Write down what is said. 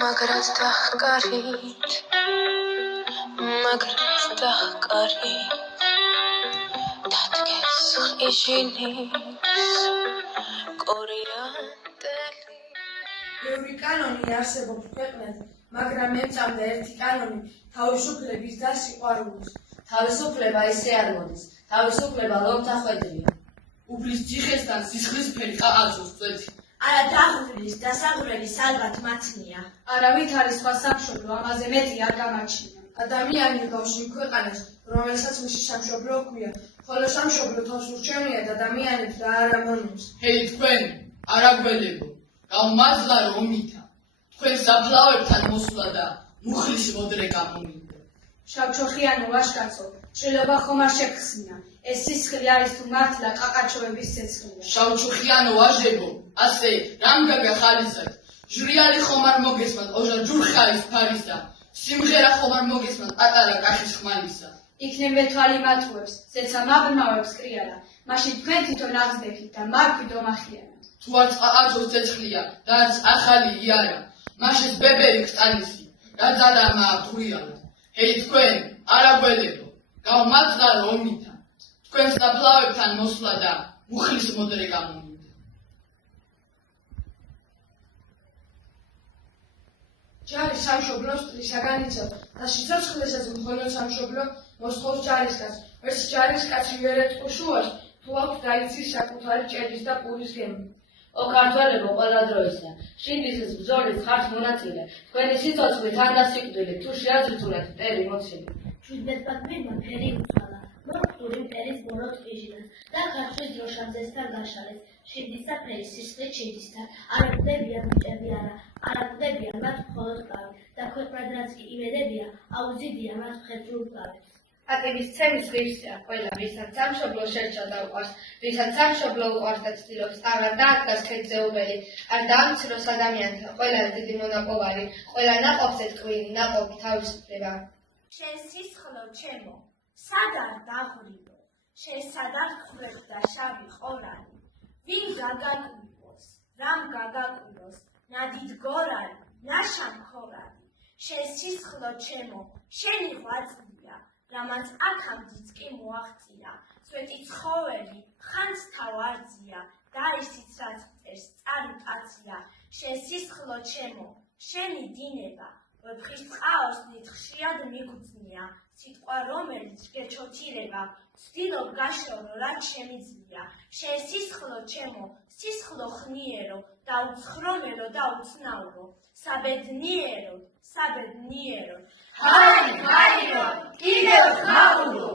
Magrat dahkarit, magrat dahkarit, dadges ishinis, Koreandeli. Ბევრი კანონი არსებობს ქვეყნად, მაგრამ მეწამდა ერთი კანონი თავისუფლების და სიყვარულის. თავისუფლება ისე არ მოდის, თავისუფლება ლომთახვედრია. უფლის ციხესთან სისხლის ფერი ყაყაძოს წვეთი. არა დაღვრილის დასაღვრელის ალბათ მათნია. არავით არის სხვა სამშობლო, ამაზე მეტი არ გამაჩნია. ადამიანი გავშინ ქვეყანას, რომელსაც მისი სამშობლო ჰქვია, ხოლო სამშობლო თავს ურჩევნია და ადამიანებს და არა მონებს. ჰეი თქვენ, არაგველებო, გამმაზლა რომითა, თქვენ საფლავებთან მოსვლა და მუხლის მოდრე გამომიდა. შავჩოხიანო ვაშკაცო, შვილობა ხომ არ შეგხსნა, ეს სისხლი არის თუ მართლა ყაყაჩოების ცეცხლია. შავჩოხიანო ვაჟებო, ასე რამ გაგახალისათ, ჟრიალი ხომ არ მოგესმათ ოჟა ჯურხაის ფარისა, სიმღერა ხომ არ მოგესმათ პატარა კახის ხმალისა. იქნებ თვალი მათუებს, ზეცა მაბმავებს კრიალა, მაშინ თქვენ თვითონ აღზრდებით და მარქვით ომახიანად. თუ არც ყაყაძოს ცეცხლია და არც ახალი იარა, მაშინ ბებერი ხტანისი, რა ძალამა ღვიალად. ჰეი თქვენ, არაგველებო, გავმაძლა რომითა, თქვენ საფლავებთან მოსვლა და მუხლის მოდრე გამომიდა. ჯარი სამშობლოს მტრისაგან იცავს და სიცოცხლესაც მხოლოდ სამშობლო მოსთხოვს ჯარისკაცს. ვერც ჯარისკაცი ვერ ეტყვის შუას, თუ აქვს დაიცის საკუთარი ჭედის და პურის გემი. ო ქართველებო, ყველა დროისა, შინდისის ბრძოლის ხართ მონაწილე, თქვენი სიცოცხლით ან დასიკვდილი, თუ შეაძრთულეთ მტერი მოცილი. 17 ფერი უცვალა, მორკვდური მტერის ბოლო ტყიჟინას და ქართვის დროშა მზესთან გაშალეს. შინდისა ფერის სისხლით შინდისთან, არ კვდებიან ბიჭები არა, არ კვდებიან მათ მხოლოდ კლავი და ქვეყნად რაც კი იმედებია, აუზიდია მათ მხედრულ კლავებს. პატივის ცემის ღირსია ყველა, ვისაც სამშობლო შერჩა და უყვარს, ვისაც სამშობლო უყვარს და ცდილობს, აღარ დაადგას ქედზე უბელი, არ დაამცროს ადამიანთა, ყველა დიდი მონაპოვარი, ყველა ნაყოფზე ტკბილი, ნაყოფი თავისუფლება. შენ სისხლო ჩემო, სად არ დაღვრილო, შენ სად არ ხვეყდა შავი ყორანი, ვინ გაგაკვიროს, რამ გაგაკვიროს, ნადიდ გორანი, ნაშამ ხორანი, შენ სისხლო ჩემო, შენი ღვაწლია, რამაც აქამდეც კი მოაღწია, სვეტი ცხოველი, ხანც თავარზია, და ისიც რაც მტერს წარუტაცია, შენ სისხლო ჩემო, შენი დინება, ვეფხის წყაოს ნითხშიად მიგუძნია, სიტყვა რომელიც გეჩოთირება, ვცდილობ გაშორო რაც შემიძლია, შენ სისხლო ჩემო, სისხლო ხნიერო, და უცხრომელო და უცნაურო, საბედნიერო, საბედნიერო. ჰაი, კიდევ ხმაურო!